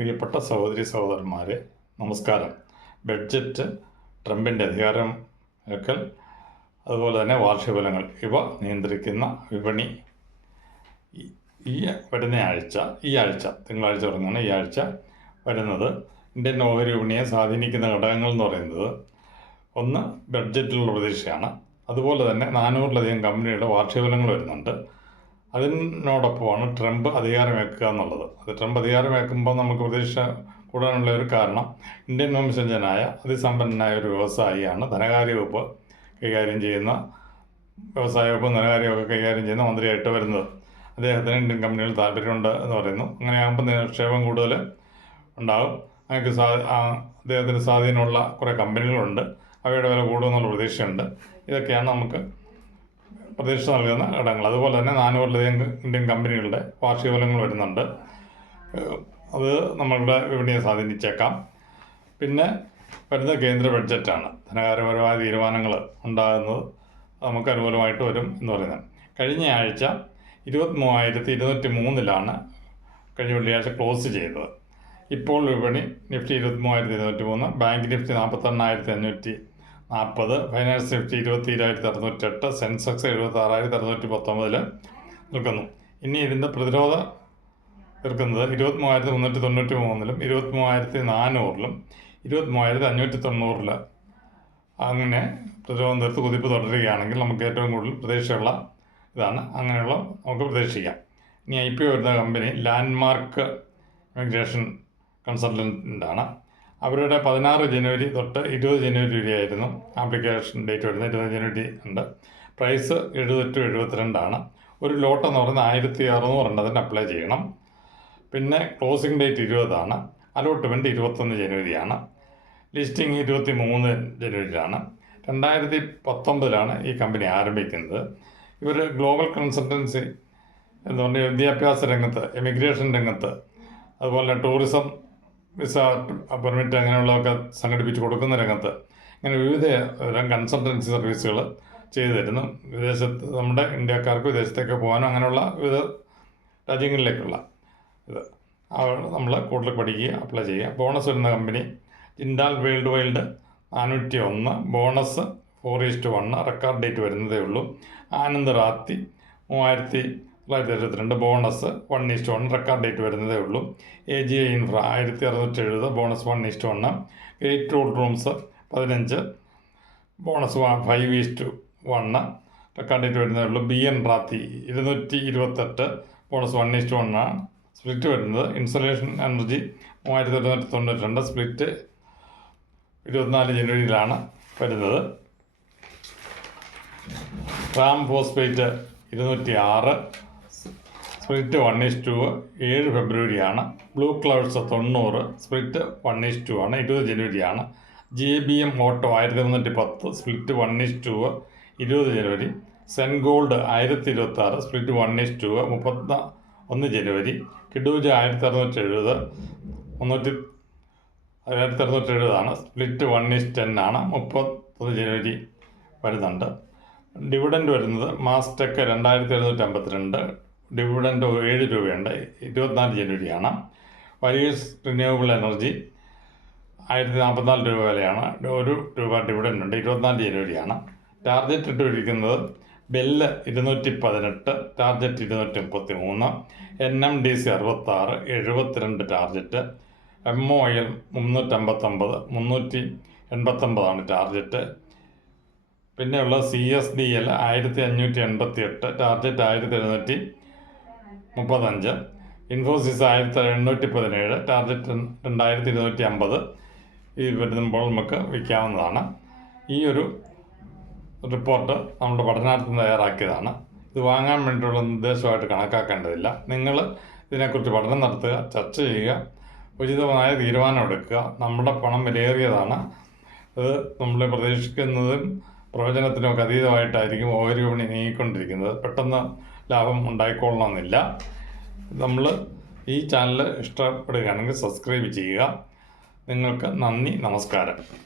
പ്രിയപ്പെട്ട സഹോദരി സഹോദരന്മാരെ നമസ്കാരം. ബഡ്ജറ്റ് ട്രംപിന്റെ അധികാരം ഏൽക്കൽ അതുപോലെ തന്നെ വാർഷിക ഫലങ്ങൾ ഇവ നിയന്ത്രിക്കുന്ന വിപണി ഈ- വരുന്ന ആഴ്ച ഈ ആഴ്ച തിങ്കളാഴ്ച തുടങ്ങുന്ന ഈ ആഴ്ച വരുന്നത് ഇന്ത്യൻ ഓഹരി വിപണിയെ സ്വാധീനിക്കുന്ന ഘടകങ്ങൾ എന്ന് പറയുന്നത് ഒന്ന് ബഡ്ജറ്റിലുള്ള പ്രതീക്ഷയാണ്. അതുപോലെ തന്നെ നാനൂറിലധികം കമ്പനിയുടെ വാർഷിക ഫലങ്ങൾ വരുന്നുണ്ട്. അതിനോടൊപ്പമാണ് ട്രംപ് അധികാരമേക്കുക എന്നുള്ളത്. അത് ട്രംപ് അധികാരമേക്കുമ്പോൾ നമുക്ക് പ്രതീക്ഷ കൂടാനുള്ള ഒരു കാരണം ഇന്ത്യൻ വംശജനായ അതിസമ്പന്നനായ ഒരു വ്യവസായിയാണ് ധനകാര്യ വകുപ്പ് കൈകാര്യം ചെയ്യുന്ന വ്യവസായ വകുപ്പ് ധനകാര്യ വകുപ്പ് കൈകാര്യം ചെയ്യുന്ന മന്ത്രിയായിട്ട് വരുന്നത്. അദ്ദേഹത്തിന് ഇന്ത്യൻ കമ്പനികൾ താല്പര്യമുണ്ട് എന്ന് പറയുന്നു. അങ്ങനെയാകുമ്പോൾ നിക്ഷേപം കൂടുതൽ ഉണ്ടാകും. അങ്ങനെ സാ അദ്ദേഹത്തിന് സ്വാധീനമുള്ള കുറേ കമ്പനികളുണ്ട്. അവയുടെ വില കൂടുമെന്നുള്ള പ്രതീക്ഷയുണ്ട്. ഇതൊക്കെയാണ് നമുക്ക് പ്രതീക്ഷ നൽകുന്ന ഘടകങ്ങൾ അതുപോലെ തന്നെ നാനൂറിലധികം ഇന്ത്യൻ കമ്പനികളുടെ വാർഷിക ഫലങ്ങൾ വരുന്നുണ്ട്. അത് നമ്മളുടെ വിപണിയെ സ്വാധീനിച്ചേക്കാം. പിന്നെ വരുന്ന കേന്ദ്ര ബഡ്ജറ്റാണ്. ധനകാര്യപരമായ തീരുമാനങ്ങൾ ഉണ്ടാകുന്നത് നമുക്ക് അനുകൂലമായിട്ട് വരും എന്ന് പറയുന്നത്. കഴിഞ്ഞ ആഴ്ച ഇരുപത്തി മൂവായിരത്തി ഇരുന്നൂറ്റി മൂന്നിലാണ് കഴിഞ്ഞ വെള്ളിയാഴ്ച ക്ലോസ് ചെയ്തത്. ഇപ്പോൾ വിപണി നിഫ്റ്റി ഇരുപത്തി മൂവായിരത്തി ഇരുന്നൂറ്റി മൂന്ന് ബാങ്ക് നിഫ്റ്റി നാൽപ്പത്തെണ്ണായിരത്തി അഞ്ഞൂറ്റി നാൽപ്പത് ഫൈനാൻസ് നിഫ്റ്റി ഇരുപത്തി ഏഴായിരത്തി അറുന്നൂറ്റെട്ട് സെൻസെക്സ് എഴുപത്തി ആറായിരത്തി അറുന്നൂറ്റി പത്തൊമ്പതിൽ നിൽക്കുന്നു. ഇനി ഇതിന്റെ പ്രതിരോധ തീർക്കുന്നത് ഇരുപത്തി മൂവായിരത്തി മുന്നൂറ്റി തൊണ്ണൂറ്റി മൂന്നിലും ഇരുപത്തി മൂവായിരത്തി നാനൂറിലും ഇരുപത്തി മൂവായിരത്തി അഞ്ഞൂറ്റി തൊണ്ണൂറിൽ അങ്ങനെ പ്രതിരോധം തീർത്ത് കുതിപ്പ് തുടരുകയാണെങ്കിൽ നമുക്ക് ഏറ്റവും കൂടുതൽ പ്രതീക്ഷയുള്ള ഇതാണ്. അങ്ങനെയുള്ള നമുക്ക് പ്രതീക്ഷിക്കാം. ഇനി ഐ പി ഒ വരുന്ന കമ്പനി ലാൻഡ്മാർക്ക് ഇമിഗ്രേഷൻ കൺസൾട്ടന്റാണ് അവരുടെ പതിനാറ് ജനുവരി തൊട്ട് ഇരുപത് ജനുവരി വരെയായിരുന്നു ആപ്ലിക്കേഷൻ ഡേറ്റ് വരുന്നത്. ഇരുപത് ജനുവരി ഉണ്ട്. പ്രൈസ് എഴുപത് ടു എഴുപത്തിരണ്ടാണ്. ഒരു ലോട്ട് എന്ന് പറയുന്നത് ആയിരത്തി അറുന്നൂറ് എണ്ണത്തിന് അപ്ലൈ ചെയ്യണം. പിന്നെ ക്ലോസിംഗ് ഡേറ്റ് ഇരുപതാണ്. അലോട്ട്മെന്റ് ഇരുപത്തൊന്ന് ജനുവരിയാണ്. ലിസ്റ്റിംഗ് ഇരുപത്തി മൂന്ന് ജനുവരിയിലാണ്. രണ്ടായിരത്തി പത്തൊമ്പതിലാണ് ഈ കമ്പനി ആരംഭിക്കുന്നത്. ഇവർ ഗ്ലോബൽ കൺസൾട്ടൻസി എന്ന് പറഞ്ഞാൽ വിദ്യാഭ്യാസ രംഗത്ത് എമിഗ്രേഷൻ രംഗത്ത് അതുപോലെ ടൂറിസം വിസ പെർമിറ്റ് അങ്ങനെയുള്ളതൊക്കെ സംഘടിപ്പിച്ച് കൊടുക്കുന്ന രംഗത്ത് ഇങ്ങനെ വിവിധ കൺസൾട്ടൻസി സർവീസുകൾ ചെയ്തു തരുന്നു വിദേശത്ത് നമ്മുടെ ഇന്ത്യക്കാർക്ക് വിദേശത്തേക്ക് പോകാനും അങ്ങനെയുള്ള വിവിധ രാജ്യങ്ങളിലേക്കുള്ള ഇത്. നമ്മൾ കൂടുതൽ പഠിക്കുക അപ്ലൈ ചെയ്യുക. ബോണസ് വരുന്ന കമ്പനി ജിൻഡാൽ വേൾഡ് വൈൽഡ് നാനൂറ്റി ഒന്ന് bonus four is to one record date വരുന്നതേ ഉള്ളൂ. ആനന്ദ് റാത്തി മൂവായിരത്തി തൊള്ളായിരത്തി എഴുപത്തിരണ്ട് bonus one is to one record date വരുന്നതേ ഉള്ളൂ. എ ജി ഐ ഇൻഫ്ര ആയിരത്തി അറുന്നൂറ്റി എഴുപത് bonus one is to one great rule rooms പതിനഞ്ച് bonus five is to one record date വരുന്നതേ ഉള്ളൂ. ബി എൻ റാത്തി ഇരുന്നൂറ്റി ഇരുപത്തെട്ട് ബോണസ് വൺ ഈസ്റ്റ് വണ്ണാണ് സ്പ്ലിറ്റ് വരുന്നത്. ഇൻസുലേഷൻ എനർജി മൂവായിരത്തി തൊള്ളായിരത്തി തൊണ്ണൂറ്റി രണ്ട് സ്പ്ലിറ്റ് ഇരുപത്തിനാല് ജനുവരിയിലാണ് വരുന്നത്. റാം ഫോസ്ഫേറ്റ് ഇരുന്നൂറ്റി ആറ് സ്പ്ലിറ്റ് വൺ ഈസ് ടു ഏഴ് ഫെബ്രുവരിയാണ്. ബ്ലൂ ക്ലൗഡ്സ് തൊണ്ണൂറ് സ്പ്ലിറ്റ് വൺ ഈസ് ടു ആണ് ഇരുപത് ജനുവരിയാണ്. ജെ ബി എം ഓട്ടോ ആയിരത്തി മുന്നൂറ്റി പത്ത് സ്പ്ലിറ്റ് വൺ ഈസ് ടു ഇരുപത് ജനുവരി. സെൻ ഗോൾഡ് ആയിരത്തി ഇരുപത്തി ആറ് സ്പ്ലിറ്റ് വൺ ഈസ് ടു മുപ്പത്തി ഒന്ന് ജനുവരി. കിഡൂജ ആയിരത്തി അറുന്നൂറ്റി എഴുപത് മുന്നൂറ്റി ആയിരത്തി അറുന്നൂറ്റി എഴുപതാണ് സ്പ്ലിറ്റ് വൺ ഈസ് ടെൻ ആണ് മുപ്പത്തൊന്ന് ജനുവരി വരുന്നുണ്ട്. ഡിവിഡൻഡ് വരുന്നത് മാസ്റ്റെക്ക് രണ്ടായിരത്തി എഴുന്നൂറ്റി അമ്പത്തിരണ്ട് ഡിവിഡൻഡ് ഏഴ് രൂപയുണ്ട്. ഇരുപത്തിനാല് ജനുവരിയാണ്. വരീസ് റിന്യൂവബിൾ എനർജി ആയിരത്തി നാൽപ്പത്തിനാല് രൂപ വിലയാണ്. ഒരു രൂപ ഡിവിഡൻഡ് ഉണ്ട്. ഇരുപത്തിനാല് ജനുവരിയാണ്. ടാർജറ്റ് ഇട്ടിരിക്കുന്നത് ബെല്ല് ഇരുന്നൂറ്റി പതിനെട്ട് ടാർജറ്റ് ഇരുന്നൂറ്റി മുപ്പത്തി മൂന്ന് എൻ എം ഡി സി അറുപത്താറ് എഴുപത്തിരണ്ട് ടാർജറ്റ് എം ഒ എൽ മുന്നൂറ്റമ്പത്തൊമ്പത് മുന്നൂറ്റി എൺപത്തൊമ്പതാണ് ടാർജറ്റ് പിന്നെയുള്ള സി എസ് ഡി എൽ ആയിരത്തി അഞ്ഞൂറ്റി എൺപത്തി എട്ട് ടാർജറ്റ് ആയിരത്തി എഴുന്നൂറ്റി മുപ്പത്തഞ്ച്. ഇൻഫോസിസ് ആയിരത്തി എണ്ണൂറ്റി പതിനേഴ്. ടാർജറ്റ് രണ്ടായിരത്തി ഇരുന്നൂറ്റി അമ്പത്. ഈ വരുമ്പോൾ നമുക്ക് വിൽക്കാവുന്നതാണ്. ഈ ഒരു റിപ്പോർട്ട് നമ്മുടെ പഠനാർത്ഥം തയ്യാറാക്കിയതാണ്. ഇത് വാങ്ങാൻ വേണ്ടിയിട്ടുള്ള നിർദ്ദേശമായിട്ട് കണക്കാക്കേണ്ടതില്ല. നിങ്ങൾ ഇതിനെക്കുറിച്ച് പഠനം നടത്തുക ചർച്ച ചെയ്യുക ഉചിതമായ തീരുമാനമെടുക്കുക നമ്മുടെ പണം വിലയേറിയതാണ്. അത് നമ്മൾ പ്രതീക്ഷിക്കുന്നതും പ്രവചനത്തിനൊക്കെ അതീതമായിട്ടായിരിക്കും ഓഹരി വിപണി നീങ്ങിക്കൊണ്ടിരിക്കുന്നത്. പെട്ടെന്ന് ലാഭം ഉണ്ടായിക്കൊള്ളണമെന്നില്ല. നമ്മൾ ഈ ചാനൽ ഇഷ്ടപ്പെടുകയാണെങ്കിൽ സബ്സ്ക്രൈബ് ചെയ്യുക. നിങ്ങൾക്ക് നന്ദി നമസ്കാരം.